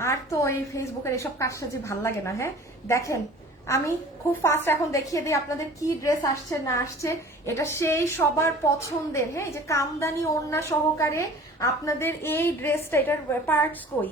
আর তো এই ফেসবুকের এসব কাজসাজি ভালো লাগে না হ্যাঁ? দেখেন, আমি খুব ফাস্ট এখন দেখিয়ে দিই আপনাদের কি ড্রেস আসছে, না আসছে। এটা সেই সবার পছন্দের হ্যাঁ? যে কামদানি ওড়না সহকারে আপনাদের এই ড্রেসটা এটার পার্টস কই?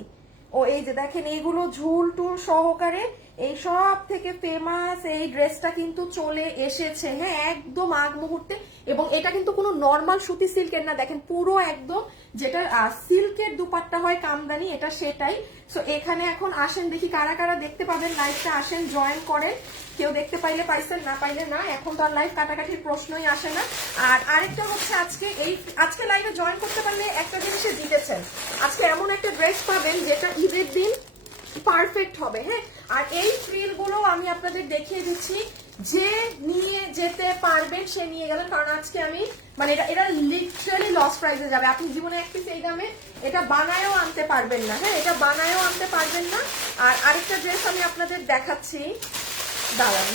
ও, এই যে দেখেন এইগুলো ঝুল টুল সহকারে এই সব থেকে ফেমাস এই ড্রেসটা কিন্তু চলে এসেছে। হ্যাঁ একদম আগ মুহূর্তে। এবং এটা কিন্তু কোনো নর্মাল সুতি সিল্কের না। দেখেন, পুরো একদম যেটা সিল্কের দুপাট্টা হয় কামদানি এটা সেটাই। সো এখানে এখন আসেন, দেখি কারা কারা দেখতে পাবেন লাইভটা আসেন জয়েন করেন। কেউ দেখতে পাইলে পাইছেন, না পাইলে না। এখন তো আর লাইভ কাটাকাটির প্রশ্নই আসে না। আর আরেকটা হচ্ছে আজকে এই, আজকে লাইভে জয়েন করতে পারলে একটা জিনিসে জিতেছেন। আজকে এমন একটা ড্রেস পাবেন যেটা ঈদের দিন পারফেক্ট হবে হ্যাঁ? আর এই ফ্রিলগুলো আমি আপনাদের দেখিয়ে দিচ্ছি। যে নিয়ে যেতে পারবেন, সে নিয়ে গেলেন। কারণ আজকে আমি মানে এটা এটা লিটারালি লস প্রাইসে যাবে। আপনি জীবনে এক পিস এই দামে এটা বানায়ও আনতে পারবেন না হ্যাঁ? এটা বানায়ও আনতে পারবেন না। আর আরেকটা ড্রেস আমি আপনাদের দেখাচ্ছি। দাঁড়ান।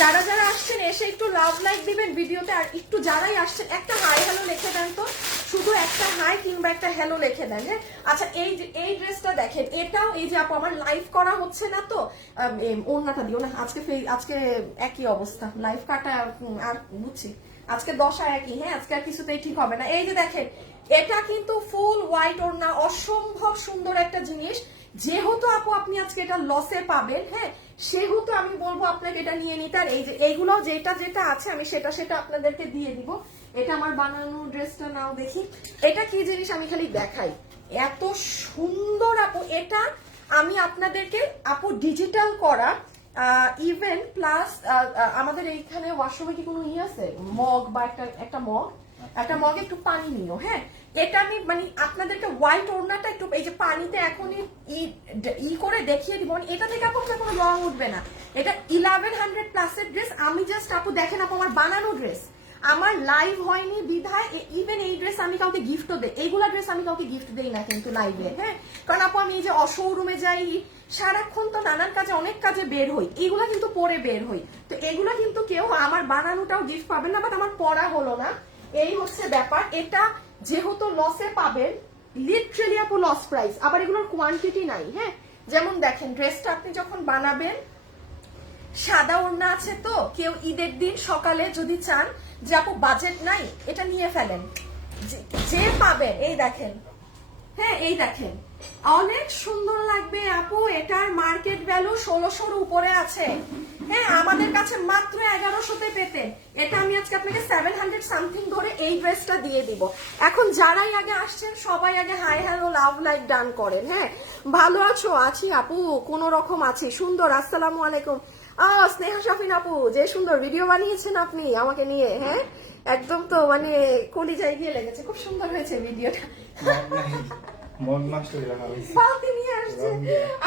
যারা যারা আসছেন, এসে একটু লাভ লাইক দিবেন ভিডিওতে। আর একটু যারাই আসছেন, একটা হাই হ্যালো লিখে দেন তো। শুধু একটা হাই কিংবা একটা হ্যালো লিখে দেন হ্যাঁ? আচ্ছা এই এই ড্রেসটা দেখেন, এটাও এই যে আপু, আমার লাইভ করা হচ্ছে না তো? ওনাটা দিও না, আজকে আজকে একই অবস্থা লাইভ কাটা আর বুঝছি। আজকে দশা একই হ্যাঁ? আজকে আর কিছুতেই ঠিক হবে না। এই যে দেখেন, এটা কিন্তু ফুল হোয়াইট ওড়না, অসম্ভব সুন্দর একটা জিনিস। যেহেতু আপু, আপনি আজকে এটা লসে পাবেন হ্যাঁ সেহেতু আমি বলব আপনাকে এটা নিয়ে নিতে। আর এই যে, এইগুলো যেটা যেটা আছে, আমি সেটা সেটা আপনাদেরকে দিয়ে দিব। এটা আমার বানানো ড্রেসটা নাও দেখি। এটা কি জিনিস আমি খালি দেখাই? এত সুন্দর আপু, এটা আমি আপনাদেরকে আপু ডিজিটাল করা ইভেন প্লাস আমাদের এইখানে ওয়াশরুমে কি কোনো ই আছে? মগ বা একটা একটা মগ? একটা মগে একটু পানি নিও হ্যাঁ? এটা আমি মানে আপনাদেরকে হোয়াইট ওড়নাটা একটু, এই যে পানিতে এখনই ই করে দেখিয়ে দিব। মানে এটা থেকে আপনার কোনো রং উঠবে না। এটা ইলেভেন হান্ড্রেড প্লাসের ড্রেস আমি জাস্ট আপু, দেখেন আপু, আমার বানানো ড্রেস আমার লাইভ হয়নি বিধায় ইভেন এই ড্রেস আমি কাউকে গিফটও দেই এইগুলা ড্রেস আমি কাউকে গিফট দেই না কিন্তু লাইভে হ্যাঁ? কারণ আপু, আমি এই যে অশোরুমে যাই, সারাক্ষণ তো নানান কাজে, অনেক কাজে বের হই। এইগুলা কিন্তু পরে বের হই। তো এগুলা কিন্তু কেউ আমার বানানোটাও গিফট পাবেন না বাট আমার পড়া হলো না। এই হচ্ছে ব্যাপার। এটা যেহেতু লসে পাবেন লিটারেলি আপু লস প্রাইস আবার এগুলোর কোয়ান্টিটি নাই হ্যাঁ? যেমন দেখেন ড্রেসটা আপনি যখন বানাবেন, সাদা ওড়না আছে তো, কেউ ঈদের দিন সকালে যদি চান যে আপু বাজেট নাই, এটা নিয়ে ফেলেন। যে- পাবেন, এই দেখেন হ্যাঁ এই দেখেন। অনেক সুন্দর লাগবে আপু, এটার মার্কেট ভ্যালু ষোলোশোর উপরে আছে। হ্যাঁ আমাদের কাছে মাত্র এগারোশোতে পেতেন এটা আমি আজকে আপনাকে সেভেন হান্ড্রেড সামথিং ধরে এই ড্রেসটা দিয়ে দিব। এখন যারাই আগে আসছেন, সবাই আগে hi hello love like done করেন হ্যাঁ? ভালো আছো? আছি আপু কোন রকম আছি। সুন্দর, আসসালামু আলাইকুম। আহ স্নেহা, শাফিন আপু, যে সুন্দর ভিডিও বানিয়েছেন আপনি আমাকে নিয়ে হ্যাঁ? একদম তো মানে কলিজায় গিয়ে লেগেছে। খুব সুন্দর হয়েছে ভিডিওটা মন নষ্ট রাখা হয়েছে বালতি নিয়ে আসছে।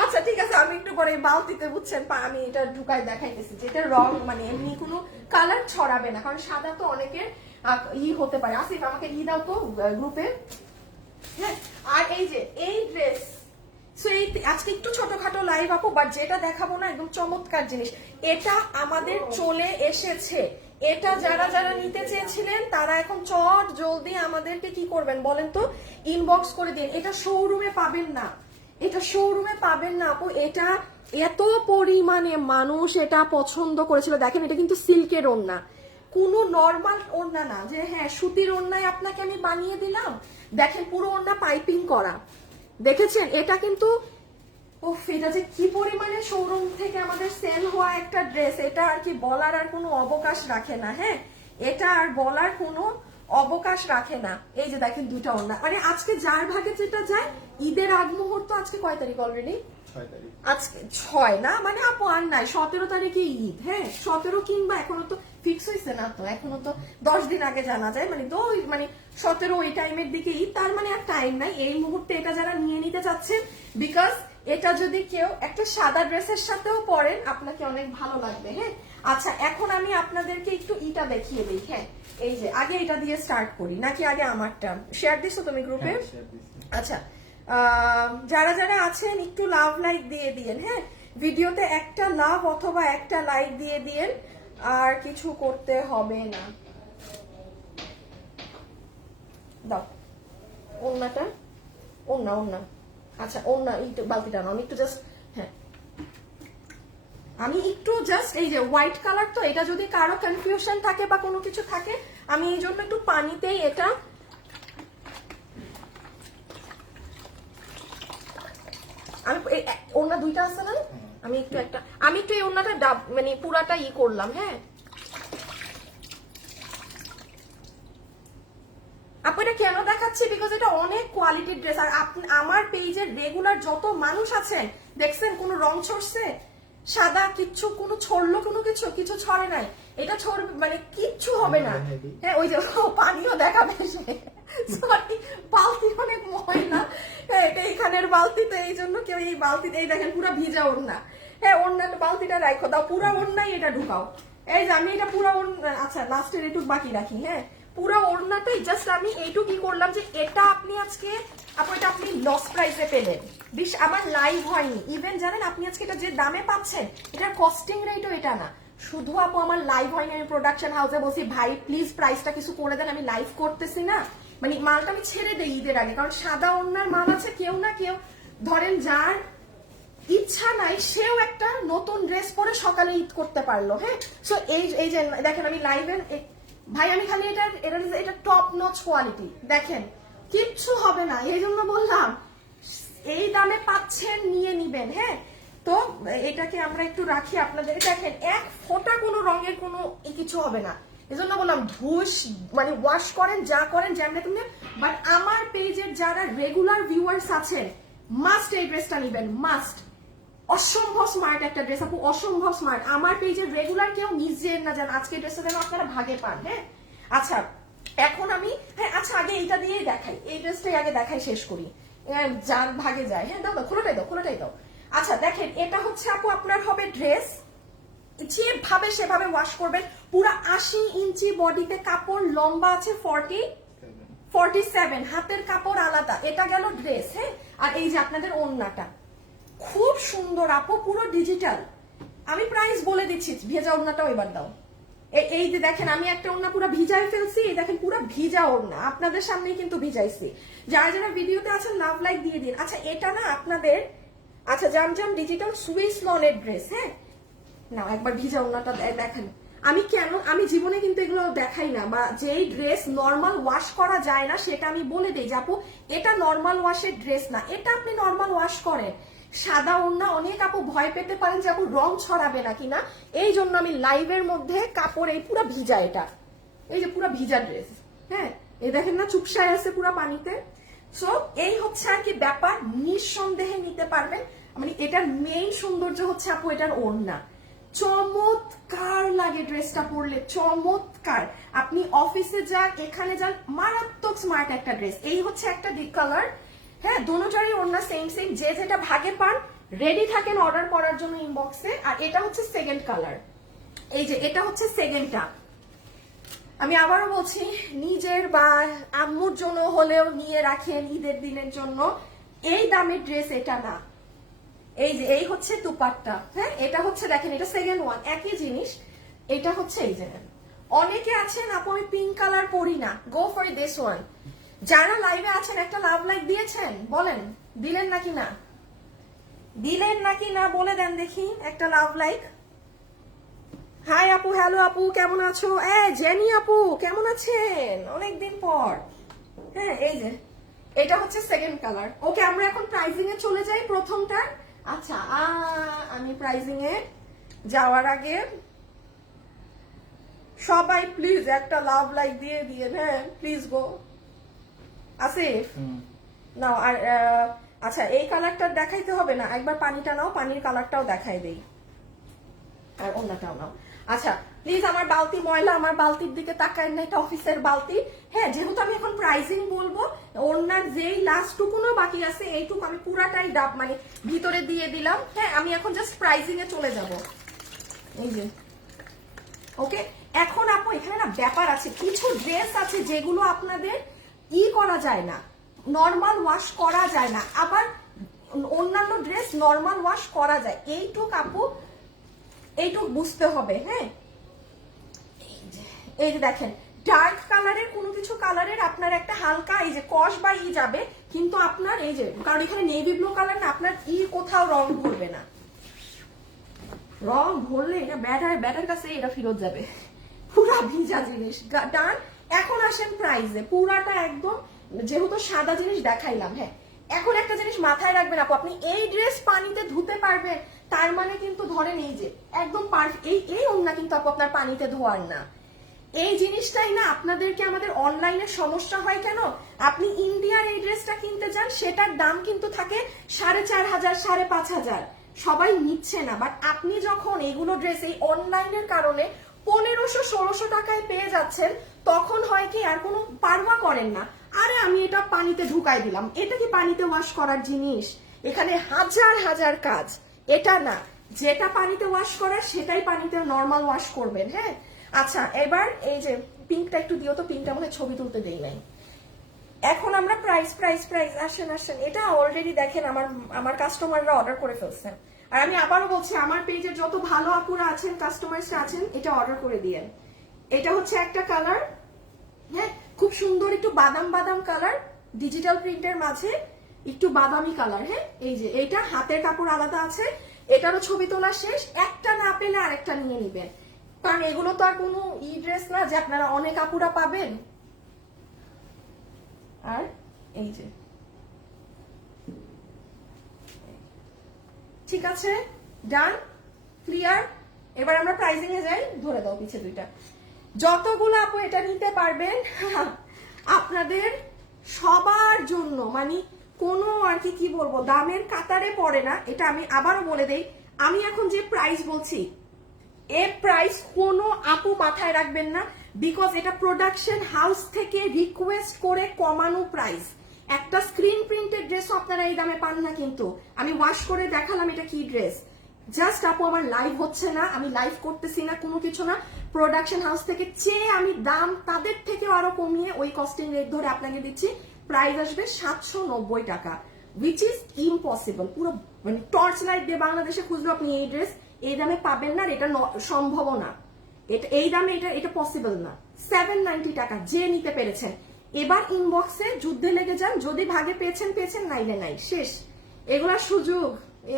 আচ্ছা ঠিক আছে আমি একটু পরে বালতিতে বুঝছেন আমি এটা ঢুকাই দেখাইতেছি যে এটা রং মানে এমনি কোনো কালার ছড়াবে না কারণ সাদা তো অনেকের ই হতে পারে। আসিফ আমাকে ই দাও তো গ্রুপে। হ্যাঁ আর এই যে এই ড্রেস সো এই আজকে একটু ছোটখাটো লাইভ আপু বাট যেটা দেখাবো না একদম চমৎকার জিনিস। এটা আমাদের চলে এসেছে। এটা যারা যারা নিতে চেয়েছিলেন, তারা এখন চট জলদি আমাদেরকে কি করবেন বলেন তো? ইনবক্স করে দিন। এটা শোরুমে পাবেন না। এটা শোরুমে পাবেন না, আপু। এটা এত পরিমাণে মানুষ এটা পছন্দ করেছিল। দেখেন, এটা কিন্তু সিল্কের ওড়না। কোনো নর্মাল ওড়না না যে হ্যাঁ সুতির ওড়নায় আপনাকে আমি বানিয়ে দিলাম। দেখেন, পুরো ওড়না পাইপিং করা। দেখেছেন? এটা কিন্তু ও এটা যে কি পরিমাণে শোরুম থেকে আমাদের সেল হওয়া একটা ড্রেস এটা আর কি বলার আর কোনো অবকাশ রাখে না হ্যাঁ? এটা আর বলার কোনো অবকাশ রাখে না। এই যে দেখেন দুটা ওড়না। মানে আজকে যার ভাগে যেটা যায় ঈদের আগ মুহূর্ত আজকে কয় তারিখ অলরেডি আজকে ছয় না? মানে আপু আর নাই সতেরো তারিখে ঈদ হ্যাঁ? সতেরো কিংবা এখনও তো ফিক্স হয়েছে না তো এখনও তো দশ দিন আগে জানা যায় মানে ওই মানে সতেরো ওই টাইমের দিকে ঈদ তার মানে আর টাইম নাই। এই মুহূর্তে এটা যারা নিয়ে নিতে চাচ্ছেন বিকজ এটা যদি কেউ একটা সাদা ড্রেসের সাথেও পরেন আপনাকে অনেক ভালো লাগবে হ্যাঁ? আচ্ছা এখন আমি আপনাদেরকে একটু ইটা দেখিয়ে দিই হ্যাঁ? এই যে আগে এটা দিয়ে স্টার্ট করি নাকি আগে আমারটা? শেয়ার দিছো তুমি গ্রুপে হ্যাঁ। আচ্ছা যারা যারা আছেন একটু লাভ লাইক দিয়ে দিয়েন হ্যাঁ? ভিডিওতে একটা লাভ অথবা একটা লাইক দিয়ে দিয়েন আর কিছু করতে হবে না। দাও ওন্নাটা ওন্না ওন্না আচ্ছা অন্য একটু বালতিটা নাও, আমি একটু জাস্ট হ্যাঁ। আমি একটু জাস্ট এই যে হোয়াইট কালার তো, এটা যদি কারও কনফিউশন থাকে বা কোনো কিছু থাকে, আমি এই জন্য একটু পানিতেই এটা আমি ওড়না দুইটা আছে না? আমি একটু একটা, আমি একটু এই ওড়নাটা ডাব মানে পুরাটা ই করলাম হ্যাঁ আপু এটা কেন দেখাচ্ছি বিকজ এটা অনেক কোয়ালিটির ড্রেস আর আমার পেজের রেগুলার যত মানুষ আছেন দেখছেন কোনো রং ছড়ছে? সাদা কিচ্ছু কোনো ছড়লো কোনো কিছু? কিছু ছড়ে নাই। এটা ছড় মানে কিচ্ছু হবে না। হ্যাঁ ওই যে পানিও দেখাবে সে। সরি বালতি অনেক ময়লা। হ্যাঁ, এটা এখানের বালতি তো এই জন্য কেউ এই বালতিতে এই দেখেন পুরো ভিজা ওড়না। হ্যাঁ ওড়নার বালতিটা রাখো দাও পুরো ওড়নাই এটা ঢুকাও। এই যে আমি এটা পুরো ওড়না আচ্ছা লাস্টের একটু বাকি রাখি হ্যাঁ? পুরো ওড়নাটাই জাস্ট আমি এইটুকু কি করলাম যে এটা আপনি আজকে, আপু আপনি লস প্রাইসে পেলেন। বিশ, আমার লাইভ হয়নি। ইভেন জানেন, আপনি আজকে এটা যে দামে পাচ্ছেন, এটার কস্টিং রেটও এটা না। শুধু আপু, আমার লাইভ হয়নি, আমি প্রোডাকশন হাউসে বলছি ভাই প্লিজ প্রাইসটা কিছু করে দেন, আমি লাইভ করতেছি না। মানে মালটা আমি ছেড়ে দেই ঈদের আগে, কারণ সাদা ওড়নার মাল আছে, কেউ না কেউ। ধরেন যার ইচ্ছা নাই, সেও একটা নতুন ড্রেস পরে সকালে ঈদ করতে পারল হ্যাঁ? সো এই এই যে, দেখেন, আমি লাইভে ভাই, আমি খালি এটা এটা এটা টপ নচ কোয়ালিটি দেখেন, কিচ্ছু হবে না, এই জন্য বললাম, এই দামে পাচ্ছেন, নিয়ে নিবেন হ্যাঁ? তো এটাকে আমরা একটু রাখি আপনাদের। দেখেন, এক ফোঁটা কোনো রঙের কোনো কিছু হবে না। এজন্য বললাম, ধুস মানে ওয়াশ করেন, যা করেন, যেমনি তুমি বাট আমার পেজের যারা রেগুলার ভিউয়ার্স আছেন মাস্ট এই ড্রেসটা নিবেন মাস্ট অসম্ভব স্মার্ট একটা ড্রেস আপু অসম্ভব স্মার্ট আমার পেজের রেগুলার কেউ নিজে না যান আজকে ড্রেসটা যেন আপনারা ভাগে পান হ্যাঁ? আচ্ছা এখন আমি হ্যাঁ আচ্ছা আগে এইটা দিয়েই দেখাই। এই ড্রেসটাই আগে দেখাই শেষ করি। যান ভাগে যায়। হ্যাঁ দাও দাও খোলোটাই দাও খোলোটাই দাও। আচ্ছা দেখেন এটা হচ্ছে আপু আপনার হবে ড্রেস যেভাবে সেভাবে ওয়াশ করবেন। পুরো আশি ইঞ্চি বডিতে কাপড় লম্বা আছে ফর্টি ফর্টি সেভেন হাতের কাপড় আলাদা। এটা গেল ড্রেস হ্যাঁ? আর এই যে আপনাদের ওড়নাটা। খুব সুন্দর, আপু, পুরো ডিজিটাল আমি প্রাইস বলে দিচ্ছি, ভেজা ওড়নাটাও এবার দাও। এই যে দেখেন, আমি একটা ওড়না পুরো ভিজাই ফেলছি, এই দেখেন পুরো ভিজা ওড়না, আপনাদের সামনেই কিন্তু ভিজাইছি। যারা যারা ভিডিওতে আছেন লাভ লাইক দিয়ে দিন। আচ্ছা এটা না আপনাদের আচ্ছা জাম জাম ডিজিটাল সুইস লনের ড্রেস হ্যাঁ? না একবার ভিজা ওড়নাটা দেখেন। আমি কেন, আমি জীবনে কিন্তু এগুলো দেখাই না, বা যেই ড্রেস নর্মাল ওয়াশ করা যায় না, সেটা আমি বলে দিই যে, আপু, এটা নর্মাল ওয়াশের ড্রেস না, এটা আপনি নর্মাল ওয়াশ করেন। সাদা ওড়না, অনেক আপু ভয় পেতে পারেন যে আপু রং ছড়াবে না। কিনা এই জন্য আমি লাইভের মধ্যে কাপড়, এই পুরো ভিজা এটা। এই যে পুরো ভিজা ড্রেস হ্যাঁ এই দেখেন না, চুপসায় আছে পুরো পানিতে। সো এই হচ্ছে আর কি ব্যাপার, নিঃসন্দেহে নিতে পারবেন। মানে এটার মেইন সৌন্দর্য হচ্ছে আপু এটার ওড়না। চমৎকার লাগে ড্রেসটা পরলে, চমৎকার। আপনি অফিসে যান, এখানে যান, মারাত্মক স্মার্ট একটা ড্রেস এই হচ্ছে একটা ডিপ কালার হ্যাঁ দোনোটারই ওড়না সেম সেম যে যেটা ভাগে পান রেডি থাকেন অর্ডার করার জন্য ইনবক্সে আর এটা হচ্ছে সেকেন্ড কালার এই যে, এটা হচ্ছে সেকেন্ডটা আমি আবারও বলছি, নিজের বা আম্মুর জন্য হলেও নিয়ে রাখেন ঈদের দিনের জন্য। এই দামের ড্রেস এটা না। এই যে, এই হচ্ছে দুপাট্টা। হ্যাঁ এটা হচ্ছে দেখেন, এটা সেকেন্ড ওয়ান একই জিনিস, এটা হচ্ছে এই যে। অনেকে আছেন, আপু, আমি পিঙ্ক কালার পরি না। গো ফর দিস ওয়ান যারা লাইভে আছেন, একটা লাভ লাইক দিয়েছেন? বলেন, দিলেন নাকি না? দিলেন নাকি না বলে দেন দেখি, একটা লাভ লাইক হাই আপু হ্যালো আপু, কেমন আছো? এ, জেনি আপু, কেমন আছেন? অনেকদিন পর। হ্যাঁ এই যে, এটা হচ্ছে সেকেন্ড কালার ওকে আমরা এখন প্রাইজিং এ চলে যাই প্রথমটা। আচ্ছা আমি প্রাইজিং এ যাওয়ার আগে সবাই প্লিজ একটা লাভ লাইক দিয়ে দিয়ে হ্যাঁ প্লিজ গো। আসিফ নাও আর আচ্ছা এই কালারটা দেখাইতে হবে না। একবার পানিটা নাও পানির কালারটাও দেখাই দেই। আর অন্যটাও নাও। আচ্ছা প্লিজ আমার বালতি ময়লা আমার বালতির দিকে তাকায় না এটা অফিসের বালতি। হ্যাঁ যেহেতু আমি এখন প্রাইজিং বলব ওনার যেই লাস্ট টুকুনো বাকি আছে এইটুকু আমি পুরাটাই ডাব মানে ভিতরে দিয়ে দিলাম। হ্যাঁ আমি এখন জাস্ট প্রাইজিং এ চলে যাব। এই যে। ওকে এখন আপু এখানে না ব্যাপার আছে। কিছু ড্রেস আছে যেগুলো আপনাদের ই করা যায় না। নর্মাল ওয়াশ করা যায় না। আবার অন্যান্য ড্রেস নর্মাল ওয়াশ করা যায়। এইটুক আপু, এইটুক বুঝতে হবে হ্যাঁ? এই যে- দেখেন ডার্ক কালারের কোনো কিছু কালারের আপনার একটা হালকা এই যে কস বা ই যাবে, কিন্তু আপনার এই যে, কারণ এখানে নেভি ব্লু কালার না, আপনার ই কোথাও রং ভরবে না। রং ভরলে এটা ব্যাটার ব্যাটার কাছে এটা ফেরত যাবে। পুরা ভিজা জিনিস। ডান এখন আসেন প্রাইসে পুরাটা একদম যেহেতু সাদা জিনিস দেখাইলাম হ্যাঁ। এখন একটা জিনিস মাথায় রাখবেন আপু, আপনি এই ড্রেস পানিতে ধুতে পারবেন, তার মানে কিন্তু ধরেন এই যে, একদম এই এই ওন্না কিন্তু আপু আপনার পানিতে ধোয়ার না। এই জিনিসটাই না আপনাদেরকে আমাদের অনলাইনে সমস্যা হয় কেন? আপনি ইন্ডিয়ার এই ড্রেসটা কিনতে যান, সেটার দাম কিন্তু থাকে সাড়ে চার হাজার, সাড়ে পাঁচ হাজার। সবাই নিচ্ছে না বাট আপনি যখন এইগুলো ড্রেস এই অনলাইনের কারণে পনেরোশো, ষোলোশো টাকায় পেয়ে যাচ্ছেন, তখন হয় কি আর কোনো পারওয়া করেন না। আরে আমি এটা পানিতে ঢুকাই দিলাম। এটা কি পানিতে ওয়াশ করার জিনিস? এখানে হাজার হাজার কাজ। এটা না, যেটা পানিতে ওয়াশ করার, সেটাই পানিতে নর্মাল ওয়াশ করবেন হ্যাঁ? আচ্ছা এবার এই যে পিঙ্কটা একটু দিও তো পিঙ্কটা মনে ছবি তুলতে দেই নাই। এখন আমরা প্রাইস প্রাইস প্রাইস আসেন আসেন। এটা অলরেডি দেখেন, আমার আমার কাস্টমাররা অর্ডার করে ফেলছেন আর আমি আবারও বলছি, আমার পেজে যত ভালো আপুরা আছেন কাস্টমার্স আছেন, এটা অর্ডার করে দিয়েন। এটা হচ্ছে একটা কালার হ্যাঁ খুব সুন্দর একটু বাদাম বাদাম কালার ডিজিটাল প্রিন্টের মাঝে একটু বাদামি কালার হ্যাঁ এই যে এইটা হাতের কাপড় আলাদা আছে, এটারও ছবি তোলা শেষ, একটা না পেলে আরেকটা নিয়ে নিবেন। কারণ এগুলো তো আর কোনো ই ড্রেস না, যে আপনারা অনেক আপুরা পাবেন। আর এই যে ঠিক আছে? ডান ক্লিয়ার এবার আমরা প্রাইজিং এ যাই, ধরে দাও পিছে দুইটা। যতগুলো আপু এটা নিতে পারবেন, আপনাদের সবার জন্য মানে কোনো আর কি কি বলব, দামের কাতারে পড়ে না, এটা আমি আবারও বলে দেই। আমি এখন যে প্রাইস বলছি এর প্রাইস কোনো আপু মাথায় রাখবেন না বিকজ এটা প্রোডাকশন হাউস থেকে রিকোয়েস্ট করে কমানো প্রাইস একটা স্ক্রিন প্রিন্টেড ড্রেসও আপনারা এই দামে পান না কিন্তু। আমি ওয়াশ করে দেখালাম এটা কি ড্রেস জাস্ট আপু, আমার লাইভ হচ্ছে না, আমি লাইভ করতেছি না, কোনো কিছু না। প্রোডাকশন হাউস থেকে চেয়ে আমি দাম তাদের থেকে আরও কমিয়ে ওই কস্টিং রেট ধরে আপনাকে দিচ্ছি। প্রাইস আসবে সাতশো নব্বই টাকা উইচ ইজ ইম্পসিবল পুরো মানে টর্চ লাইট দিয়ে বাংলাদেশে খুঁজলেও আপনি এই ড্রেস এই দামে পাবেন না এটা সম্ভবও না। এটা, এই দামে এটা এটা পসিবল না। সেভেন নাইনটি টাকা, যে নিতে পেরেছেন। এবার ইনবক্সে যুদ্ধে লেগে যান যদি ভাগে পেয়েছেন পেয়েছেন নাইলে নাই। শেষ। এগুলা সুযোগ।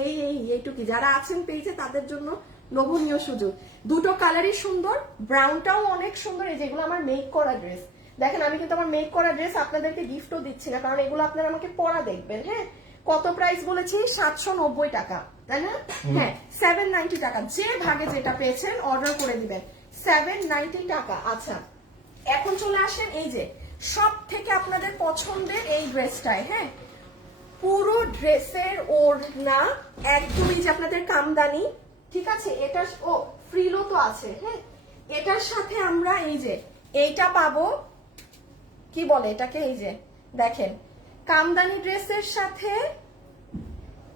এই এই এইটুকি। যারা আছেন পেয়েছে তাদের জন্য লোভনীয় সুযোগ। দুটো কালারই সুন্দর ব্রাউনটাও অনেক সুন্দর। এই যেগুলো আমার মেক করা ড্রেস দেখেন আমি কিন্তু আমার মেক করা ড্রেস আপনাদেরকে গিফটও দিচ্ছি না কারণ এগুলো আপনারা আমাকে পরা দেখবেন হ্যাঁ? কত প্রাইস বলেছি? সাতশো নব্বই টাকা তাই না? হ্যাঁ সেভেন নাইনটি টাকা। যে ভাগে যেটা পেয়েছেন অর্ডার করে দিবেন। সেভেন নাইনটি টাকা। আচ্ছা এখন চলে আসেন এই যে সব থেকে আপনাদের পছন্দের এই ড্রেসটাই হ্যাঁ? পুরো ড্রেসের ওড়না একদমই যে আপনাদের কামদানি, ঠিক আছে? এটা ও ফ্রিলো তো আছে হ্যাঁ? এটার সাথে আমরা এই যে, এইটা পাবো, কি বলে এটাকে এই যে, দেখেন, কামদানি ড্রেসের সাথে,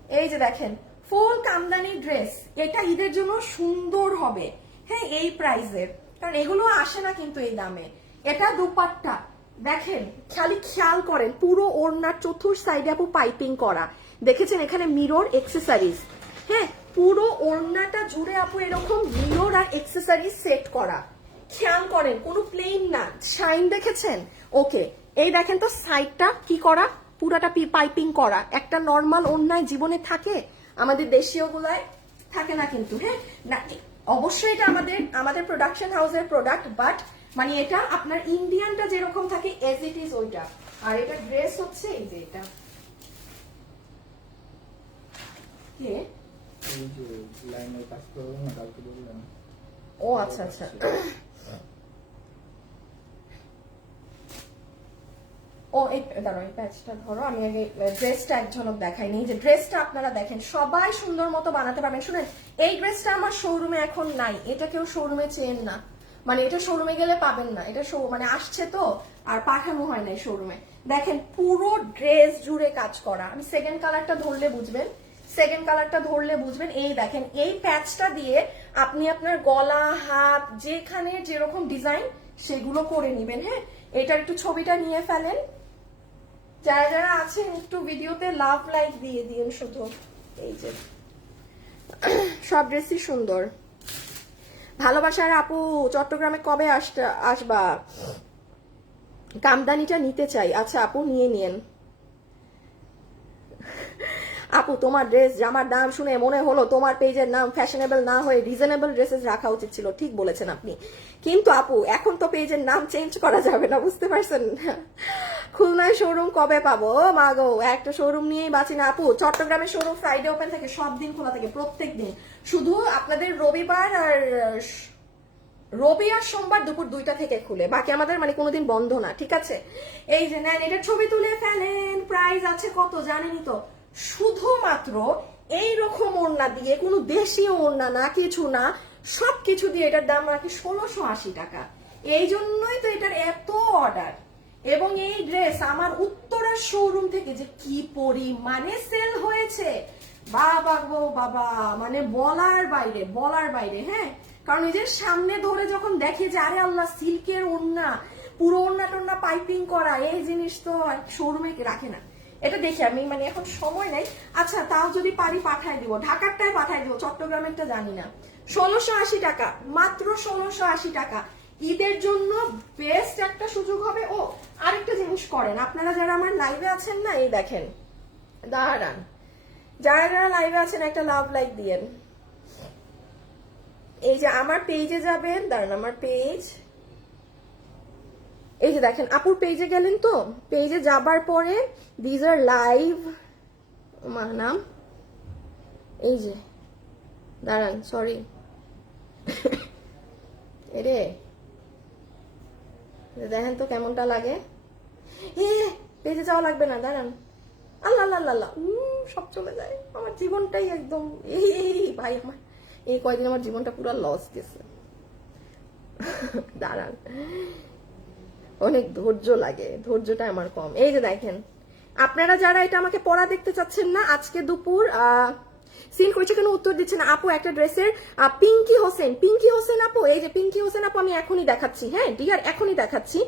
এই যে দেখেন, ফুল কামদানি ড্রেস, এটা ঈদের জন্য সুন্দর হবে হ্যাঁ? এই প্রাইসের, কারণ এগুলো আসে না কিন্তু এই দামে। এটা দুপাট্টা দেখেন, খালি খেয়াল করেন, পুরো ওড়নার চতুর সাইডে আপু পাইপিং করা। দেখেছেন এখানে মিরর এক্সেসারিজ হ্যাঁ পুরো ওড়নাটা জুড়ে আপু এরকম মিরর আর এক্সেসারিজ সেট করা। খেয়াল করেন, কোনো প্লেন না। শাইন দেখেছেন? ওকে এই দেখেন তো সাইডটা কি করা? পুরাটা পাইপিং করা। একটা নর্মাল অন্যায় জীবনে থাকে, আমাদের দেশীয় গুলায় থাকে না কিন্তু হ্যাঁ? না, অবশ্যই এটা আমাদের আমাদের প্রোডাকশন হাউসের প্রোডাক্ট বাট মানে এটা আপনার ইন্ডিয়ানটা যেরকম থাকে এজ ইট ইজ ওইটা। আর এটা ড্রেস হচ্ছে এই যে এটা। কে? ও আচ্ছা আচ্ছা। ও এই দাঁড়ো এই প্যাচটা ধরো। আমি আগে ড্রেসটা এক ঝলক দেখাই নি। যে ড্রেসটা আপনারা দেখেন সবাই সুন্দর মতো বানাতে পারবেন। শুনেন এই ড্রেসটা আমার শোরুমে এখন নাই। এটা কেউ শোরুমে চেন না। মানে এটা শোরুমে গেলে পাবেন না। এটা show- মানে আসছে তো, আর পাঠানো হয় নাই শোরুমে দেখেন, পুরো ড্রেস জুড়ে কাজ করা। আমি সেকেন্ড কালারটা ধরলে বুঝবেন। সেকেন্ড কালারটা ধরলে বুঝবেন। এই দেখেন, এই প্যাচটা দিয়ে আপনি আপনার গলা, হাত, যেখানে যেরকম ডিজাইন সেগুলো করে নিবেন হ্যাঁ? এটার একটু ছবিটা নিয়ে ফেলেন। যারা যারা আছেন, একটু ভিডিওতে লাভ লাইক দিয়ে দিন শুধু। এই যে, সব ড্রেসই সুন্দর। ভালোবাসার আপু চট্টগ্রামে কবে আস আসবা? কামদানিটা নিতে চাই। আচ্ছা আপু নিয়ে নিন আপু, তোমার ড্রেস জামার দাম শুনে মনে হলো তোমার পেজের নাম ফ্যাশনেবল না হয়ে রিজনেবল ড্রেসেস রাখা উচিত ছিল। ঠিক বলেছেন আপনি। কিন্তু আপু, এখন তো পেজের নাম চেঞ্জ করা যাবে না, বুঝতে পারছেন? খুলনায় শোরুম কবে পাবো? ও মা গো, একটা শোরুম নিয়েই বাঁচি না আপু। চট্টগ্রামের শোরুম ফ্রাইডে ওপেন থাকে, সব দিন খোলা থাকে, প্রত্যেক দিন। শুধু আপনাদের রবিবার আর, রবি আর সোমবার দুপুর দুইটা থেকে খুলে। বাকি আমাদের মানে কোনোদিন বন্ধ না, ঠিক আছে? এই যে, নেন, এটা ছবি তুলে ফেলেন। প্রাইস আছে কত, জানেনই তো। শুধুমাত্র এই রকম ওড়না দিয়ে, কোনো দেশীয় ওড়না না, কিছু না সব কিছু দিয়ে এটার দাম রাখি ষোলোশো আশি টাকা। এই জন্যই তো এটার এত অর্ডার। এবং এই ড্রেস আমার উত্তরার শোরুম থেকে যে কি পরিমাণে সেল হয়েছে, বাবা গো বাবা মানে বলার বাইরে বলার বাইরে হ্যাঁ? কারণ যে সামনে ধরে যখন দেখে যে, আরে আল্লাহ সিল্কের ওড়না, পুরো ওড়না টোড়না পাইপিং করা, এই জিনিস তো শোরুমে রাখে না। এটা দেখি আমি মানে এখন সময় নাই। আচ্ছা তাও যদি পারি পাঠাই দিব। ঢাকারটাই পাঠাই দিব, চট্টগ্রামেরটা জানি না। ষোলোশো আশি টাকা, মাত্র ষোলোশো আশি টাকা। ঈদের জন্য বেস্ট একটা সুযোগ হবে। ও, আরেকটা জিনিস করেন। আপনারা যারা আমার লাইভে আছেন না, এই দেখেন। দাঁড়ান। যারা যারা লাইভে আছেন, একটা লাভ লাইক দিয়েন। এই যে আমার পেজে যাবেন, দাঁড়ান, আমার পেজ এই যে দেখেন আপুর পেজে গেলেন তো? পেজে যাবার পরে দিজ আর লাইভ মা নাম? এই যে দাঁড়ান সরি এরে দেখেন তো কেমনটা লাগে। এ পেজে যাওয়া লাগবে না দাঁড়ান। আল্লাহ আল্লাহ আল্লাহ, উম, সব চলে যায়। আমার জীবনটাই একদম এই, ভাই আমার। এই কয়দিন আমার জীবনটা পুরো লস গেছে। দাঁড়ান। অনেক ধৈর্য লাগে, ধৈর্যটা আমার কম। এই যে দেখেন, আপনারা যারা এটা আমাকে পড়া দেখতে চাচ্ছেন না, আজকে দুপুর সিন করেছে কেন উত্তর দিচ্ছে না? আপু, একটা ড্রেসের পিঙ্কি হোসেন পিঙ্কি হোসেন আপু, এই যে পিঙ্কি হোসেন আপু আমি এখনই দেখাচ্ছি হ্যাঁ ডিয়ার, এখনই দেখাচ্ছি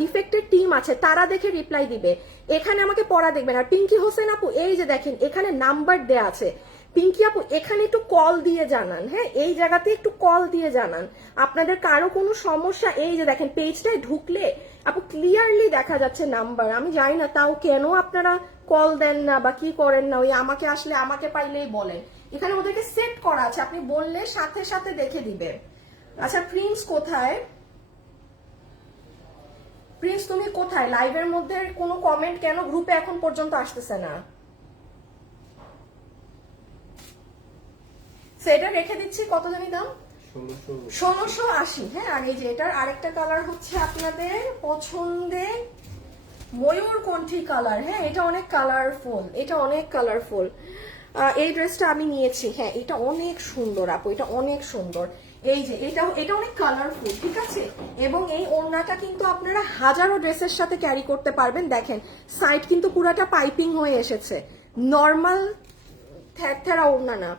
ডিফেক্টেড টিম আছে, তারা দেখে রিপ্লাই দিবে। এখানে আমাকে পড়া দেখবেন। আর পিঙ্কি হোসেন আপু, এই যে দেখেন, এখানে নাম্বার দেয়া আছে। পিঙ্কি আপু, এখানে একটু কল দিয়ে জানান হ্যাঁ? এই জায়গাতে একটু কল দিয়ে জানান। আপনাদের কারও কোনো সমস্যা? এই যে দেখেন পেজটায় ঢুকলে আপু ক্লিয়ারলি দেখা যাচ্ছে নাম্বার আমি জানি না তাও কেন আপনারা কল দেন না বা কি করেন না, ওই আমাকে আসলে আমাকে পাইলেই বলেন। এখানে ওদেরকে সেট করা আছে, আপনি বললে সাথে সাথে দেখে দিবে আচ্ছা প্রিন্স কোথায়? প্রিন্স তুমি কোথায়? লাইভের মধ্যে কোনো কমেন্ট কেন? গ্রুপে এখন পর্যন্ত আসতেছে না। সেটা রেখে দিচ্ছি কত জানি দাম? ষোলোশো। আশি হ্যাঁ? আর এই যে এটার আরেকটা কালার হচ্ছে আপনাদের পছন্দের ময়ূর কণ্ঠী কালার হ্যাঁ? এটা অনেক কালারফুল এটা অনেক কালারফুল এই ড্রেসটা আমি নিয়েছি হ্যাঁ? এটা অনেক সুন্দর আপু এটা অনেক সুন্দর। এই যে এটা এটা অনেক কালারফুল ঠিক আছে? এবং এই ওড়নাটা কিন্তু আপনারা হাজারো ড্রেসের সাথে ক্যারি করতে পারবেন। দেখেন সাইড কিন্তু পুরাটা পাইপিং হয়ে এসেছে। নর্মাল থ্যাড়া ওড়না না।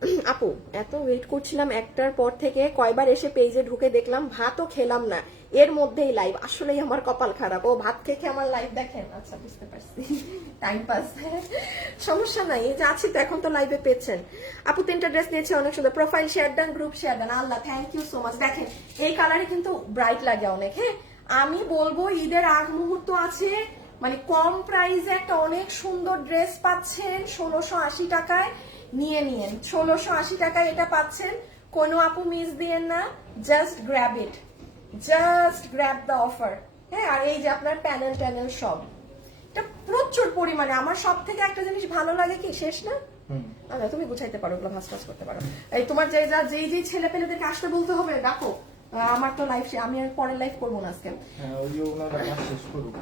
আপু, এত ওয়েট করছিলাম একটার পর থেকে, কয়বার এসে পেজে ঢুকে দেখলাম ভাতও খেলাম না। এর মধ্যেই লাইভ আসলেই আমার কপাল খারাপ। ও ভাত খেয়ে আমার লাইভ দেখেন? আচ্ছা বুঝতে পারছি। টাইম পাস সমস্যা নাই, এই যে আছি তো, এখন তো লাইভে পেয়েছেন। আপু, তিনটা ড্রেস নিয়েছে, অনেক সুন্দর। Profile share done group share done Allah thank you so much দেখেন, এই কালারে কিন্তু ব্রাইট লাগে অনেক হ্যাঁ? আমি বলব, ঈদের আগ মুহূর্ত আছে মানে কম প্রাইসে একটা অনেক সুন্দর ড্রেস পাচ্ছেন, ষোলোশো আশি টাকায়। নিয়ে নিয়েন। ষোলোশো আশি টাকায় এটা পাচ্ছেন। কোনো আপু মিস দিয়েন না। Just grab it just grab the offer হ্যাঁ আর এই যে আপনার প্যানেল ট্যানেল সব। এটা প্রচুর পরিমাণে। আমার সব থেকে একটা জিনিস ভালো লাগে কি শেষ না? আচ্ছা তুমি গুছাইতে পারো ওগুলো ভাস ভাস করতে পারো। এই তোমার যে যা যেই যেই ছেলে পেলেদেরকে আসতে বলতে হবে ডাকো। আহ, আমার তো লাইফ আমি আর পরের লাইফ করব না আজকে। হ্যাঁ ওই যে ওনারা শেষ করুক।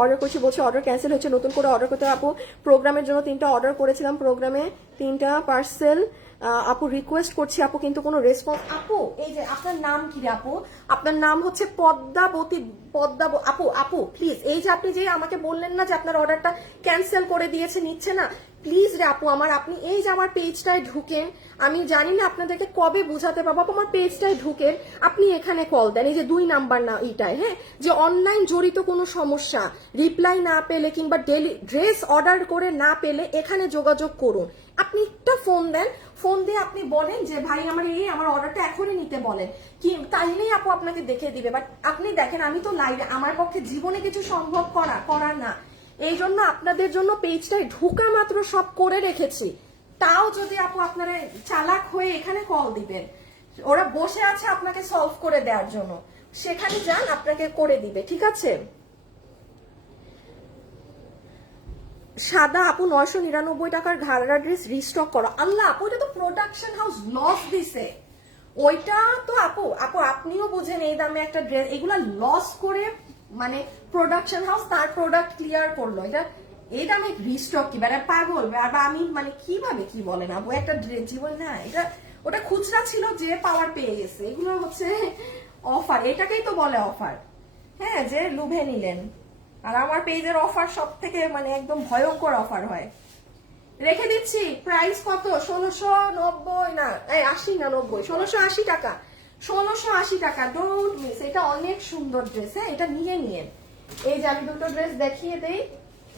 অর্ডার করছি, বলছে অর্ডার ক্যান্সেল হচ্ছে, নতুন করে অর্ডার করতে আপু প্রোগ্রামের জন্য তিনটা অর্ডার করেছিলাম প্রোগ্রামে তিনটা পার্সেল আপু রিকোয়েস্ট করছি আপু, কিন্তু কোনো রেসপন্স আপু, এই যে আপনার নাম কি আপু? আপনার নাম হচ্ছে পদ্মাবতী পদ্মা আপু আপু প্লিজ এই যে আপনি যে আমাকে বললেন না যে আপনার অর্ডারটা ক্যান্সেল করে দিয়েছে, নিচ্ছে না প্লিজ রে আপু আমার আপনি এই যে আমার পেজটায় ঢুকেন, আমি জানি না আপনাদেরকে কবে বোঝাতে পারব আমার পেজটায় ঢুকেন, আপনি এখানে কল দেন, এই যে দুই নাম্বার না এইটাই হ্যাঁ? যে অনলাইন জড়িত কোনো সমস্যা রিপ্লাই না পেলে কিংবা ডেলি ড্রেস অর্ডার করে না পেলে এখানে যোগাযোগ করুন। আপনি একটা ফোন দেন ফোন দিয়ে আপনি বলেন যে, ভাই, আমার এই, আমার অর্ডারটা এখনই নিতে বলেন। কি, তাইলেই আপু আপনাকে দেখে দিবে বাট আপনি দেখেন, আমি তো লাইভে আমার পক্ষে জীবনে কিছু সম্ভব করা করা না। এই জন্য আপনাদের জন্য পেজটায় ঢোকা মাত্র সব করে রেখেছি। তাও যদি আপু আপনারা চালাক হয়ে এখানে কল দিবেন, ওরা বসে আছে আপনাকে সলভ করে দেওয়ার জন্য। সেখানে যান, আপনাকে করে দিবে, ঠিক আছে? সাদা আপু নয়শো নিরানব্বই টাকার ঘাড়া ড্রেস রিস্টক করো। আল্লাহ আপু, এটা তো প্রোডাকশন হাউস লস দিছে। ওইটা তো আপু আপু আপনিও বুঝেন এই দামে একটা ড্রেস এগুলা লস করে মানে প্রোডাকশন হাউস তার প্রোডাক্ট ক্লিয়ার করল। এটা এটা আমি রিস্টক কি বেড়া পাগল, বা আমি মানে কীভাবে কি বলে না আপু একটা ড্রেস জীবন না, এটা, ওটা খুচরা ছিল যে পাওয়ার পেয়ে গেছে। এগুলো হচ্ছে অফার এটাকেই তো বলে অফার হ্যাঁ যে লুভে নিলেন। আর আমার পেজের অফার সব থেকে মানে একদম ভয়ঙ্কর অফার হয়। রেখে দিচ্ছি প্রাইস কত? ষোলোশো নব্বই না আশি না নব্বই, ষোলোশো আশি টাকা। ষোলোশো আশি টাকা। ডোন্ট মিস এটা অনেক সুন্দর ড্রেস হ্যাঁ? এটা নিয়ে নিয়েন। এই যে আমি দুটো ড্রেস দেখিয়ে দেই।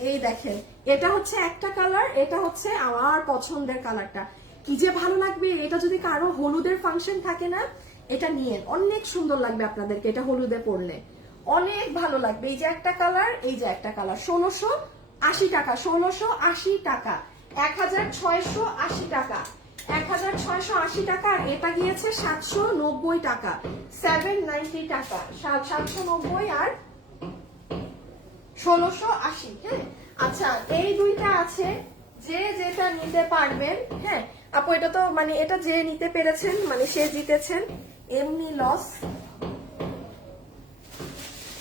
এই দেখেন, এটা হচ্ছে একটা কালার এটা হচ্ছে আমার পছন্দের কালারটা কি যে ভালো লাগবে, এটা যদি কারও হলুদের ফাংশন থাকে না, এটা নিয়ে অনেক সুন্দর লাগবে আপনাদেরকে এটা হলুদে পরলে। অনেক ভালো লাগবে। এই যে একটা কালার এই যে একটা কালার ষোলোশো আশি টাকা, ষোলোশো আশি টাকা। এক হাজার ছয়শো আশি টাকা। এক হাজার ছয়শো আশি টাকা, আর এটা গিয়েছে সাতশো নব্বই টাকা। সেভেন নাইনটি টাকা। সাত- সাতশো নব্বই আর ষোলোশো আশি হ্যাঁ? আচ্ছা এই দুইটা আছে। যে যেটা নিতে পারবেন হ্যাঁ? আপু, এটা তো মানে এটা যে নিতে পেরেছেন মানে সে জিতেছেন, এমনি লস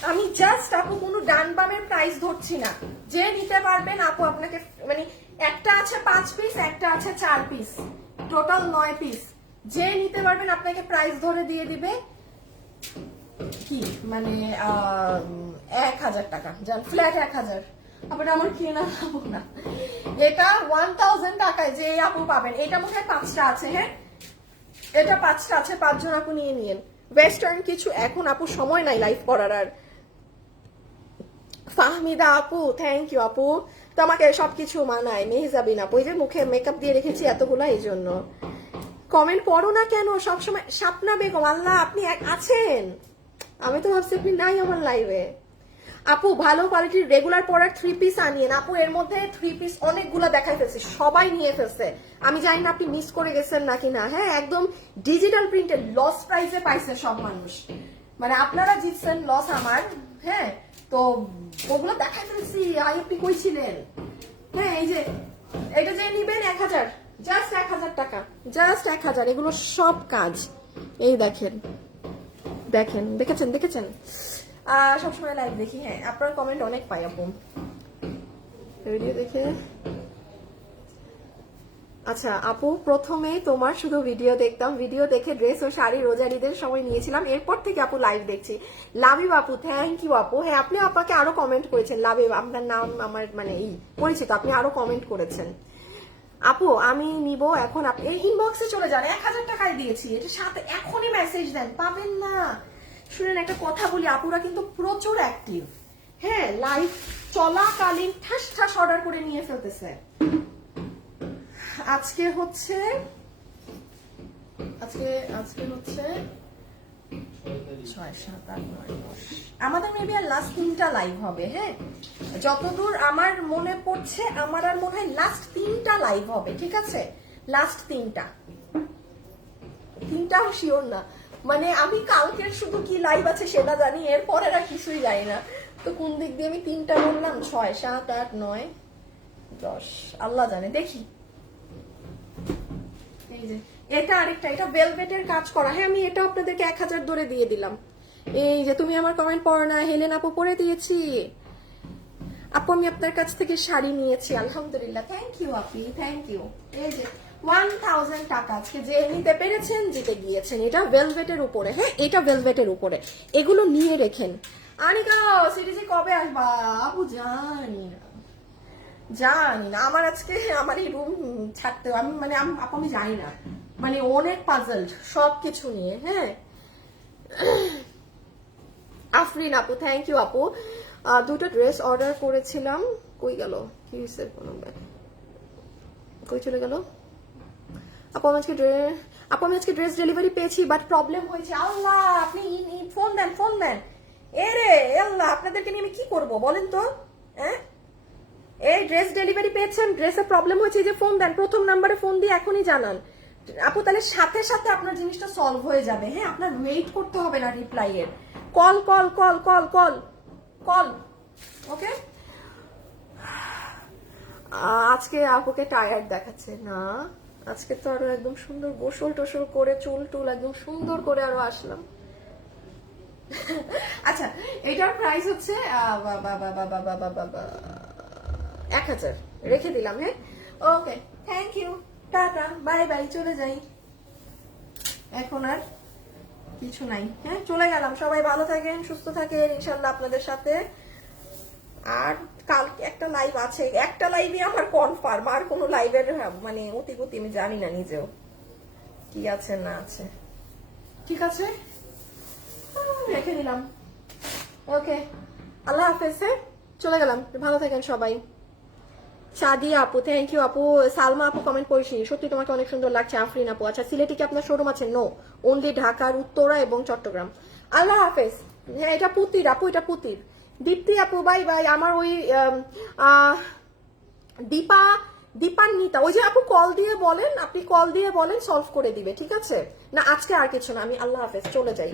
আমি জাস্ট আপু, কোনো ডান বামের প্রাইস ধরছি না। যে নিতে পারবেন, আপু, আপনাকে মানে একটা আছে পাঁচ পিস একটা আছে চার পিস টোটাল নয় পিস যে নিতে পারবেন আপনাকে প্রাইস ধরে দিয়ে দিবে কি? মানে এক হাজার টাকা। যান ফ্ল্যাট এক হাজার। আবার আমার কেনা যাব না। এটা ওয়ান থাউজেন্ড টাকায় যে আপু পাবেন। এটা মনে হয় পাঁচটা আছে হ্যাঁ? এটা পাঁচটা আছে, পাঁচজন আপু নিয়ে নিয়েন। ওয়েস্টার্ন কিছু এখন আপু সময় নাই লাইভ করার আর। ফাহমিদা আপু থ্যাংক ইউ আপু। তোমাকে সবকিছু মানায় মেহজাবিন আপু এই যে মুখে মেকআপ দিয়ে রেখেছি এতগুলা এই জন্য কমেন্ট পড়ো না কেন? সবসময় স্বপ্না বেগম, আল্লাহ, আপনি আছেন? আমি তো ভাবছি আপনি নাই আমার লাইভে আপু, ভালো কোয়ালিটির রেগুলার পরার থ্রি পিস আনিয়েন। আপু, এর মধ্যে থ্রি পিস অনেকগুলো দেখাই ফেলছে, সবাই নিয়ে ফেলছে। আমি জানি না আপনি মিস করে গেছেন নাকি না। হ্যাঁ একদম ডিজিটাল প্রিন্টেড লস প্রাইসে পাইছে সব মানুষ। মানে আপনারা জিতছেন লস আমার। হ্যাঁ তো ওগুলো দেখাই ফেলছি আই কইছিলেন। হ্যাঁ এই যে, এটা যে নিবেন এক হাজার জাস্ট এক হাজার টাকা জাস্ট এক হাজার, এগুলো সব কাজ। এই দেখেন দেখেন, দেখেছেন দেখেছেন? সবসময় লাইভ দেখি হ্যাঁ আপনার কমেন্ট অনেক পাই আপু। ভিডিও দেখে। আচ্ছা আপু প্রথমে তোমার শুধু ভিডিও দেখতাম। ভিডিও দেখে ড্রেস ও শাড়ি, রোজারিদের সময় নিয়েছিলাম। এরপর থেকে আপু লাইভ দেখছি। লাভিব আপু। থ্যাংক ইউ আপু। হ্যাঁ আপনি আপাকে আরও কমেন্ট করেছেন। লাভিব আপনার নাম আমার মানে এই, পরিচিত। আপনি আরও কমেন্ট করেছেন। আপু, আমি নিব এখন আপনি ইনবক্সে চলে যান। এক হাজার টাকায় দিয়েছি। এটা সাথে এখনই মেসেজ দেন। পাবেন না। শুনেন, একটা কথা বলি। আপুরা কিন্তু প্রচুর অ্যাক্টিভ হ্যাঁ লাইভ চলাকালীন ঠাস ঠাস অর্ডার করে নিয়ে ফেলতেছে। আজকে হচ্ছে, আজকে আজকে হচ্ছে আমাদের মেবি আর লাস্ট তিনটা লাইভ হবে হ্যাঁ? যতদূর আমার মনে পড়ছে, আমার আর মনে হয় লাস্ট তিনটা লাইভ হবে, ঠিক আছে? লাস্ট তিনটা। তিনটাও শিওর না। মানে আমি কালকের শুধু কি লাইভ আছে সেটা জানি, এরপরে আর কিছুই জানি না। তো কোন দিক দিয়ে আমি তিনটা বললাম? ছয়, সাত, আট, নয়, দশ। আল্লাহ জানে, দেখি। এটা আরেকটা, এটা ভেলভেটের কাজ করা। হ্যাঁ আমি এটা আপনাদেরকে এক হাজার ধরে দিয়ে দিলাম। এই যে, তুমি আমার কমেন্ট পড়ো না, হেলেন আপু পড়ে দিয়েছি। আপু, আমি আপনার কাছ থেকে শাড়ি নিয়েছি, আলহামদুলিল্লাহ। থ্যাংক ইউ আপি থ্যাংক ইউ এই যে ওয়ান থাউজেন্ড টাকা আজকে যে নিতে পেরেছেন, জিতে গিয়েছেন। এটা ভেলভেটের উপরে হ্যাঁ এটা ভেলভেটের উপরে। এগুলো নিয়ে রেখেন। আনিকা, সিরিজে কবে আসবা? আপু, জানি না। জানি না, আমার আজকে আমার এই রুম ছাড়তে, আমি মানে আপু, আমি জানি না। মানে অনেক পাজল সব কিছু নিয়ে হ্যাঁ? আফরিন আপু থ্যাংক ইউ আপু। দুটো ড্রেস অর্ডার করেছিলাম। কই গেল? কি হয়েছে কই চলে গেল? আপু, আমি আজকে ড্রেস আপু, আমি আজকে ড্রেস ডেলিভারি পেয়েছি বাট প্রবলেম হয়েছে। আল্লাহ, আপনি ফোন দেন ফোন দেন। এ রে আল্লাহ, আপনাদেরকে নিয়ে আমি কি করব বলেন তো? হ্যাঁ? এই ড্রেস ডেলিভারি পেয়েছেন ড্রেসে প্রবলেম হয়েছে যে ফোন দেন, প্রথম নাম্বারে ফোন দিয়ে এখনই জানান। আপু, তাহলে সাথে সাথে আপনার জিনিসটা সলভ হয়ে যাবে হ্যাঁ? আপনার ওয়েট করতে হবে না রিপ্লাইয়ের call call call call call call okay আজকে আপুকে টায়ার্ড দেখাচ্ছে, না। আজকে তো আরও একদম সুন্দর গোসল টোসল করে, চুল টুল একদম সুন্দর করে আরও আসলাম। আচ্ছা এটার প্রাইস হচ্ছে বাবা বাবা বাবা বাবা বাবা এক হাজার। রেখে দিলাম হ্যাঁ? Okay thank you tata bye bye চলে যাই। এখন আর কিছু নাই হ্যাঁ? চলে গেলাম। সবাই ভালো থাকেন, সুস্থ থাকেন, ইনশাল্লাহ আপনাদের সাথে। আর কালকে একটা লাইভ আছে। একটা লাইভে আমার কনফার্ম আর কোনো লাইভের মানে অতি গতি আমি জানি না নিজেও। কি আছে, না আছে। ঠিক আছে? রেখে দিলাম। ওকে আল্লাহ হাফেজ হ্যাঁ? চলে গেলাম। ভালো থাকেন সবাই। সাদিয়া আপু থ্যাংক ইউ আপু। সালমা আপু কমেন্ট করেছি, সত্যি তোমাকে অনেক সুন্দর লাগছে, আফরিন আপু। আচ্ছা সিলেটে কি আপনার শোরুম আছে? নো অনলি ঢাকার উত্তরা এবং চট্টগ্রাম। আল্লাহ হাফেজ। হ্যাঁ এটা পুতির আপু, এটা পুতির। দীপ্তি আপু বাই বাই আমার ওই দীপা, দীপান্বিতা। ওই যে আপু কল দিয়ে বলেন, আপনি কল দিয়ে বলেন সলভ করে দিবে, ঠিক আছে? না, আজকে আর কিছু না, আমি আল্লাহ হাফেজ, চলে যাই।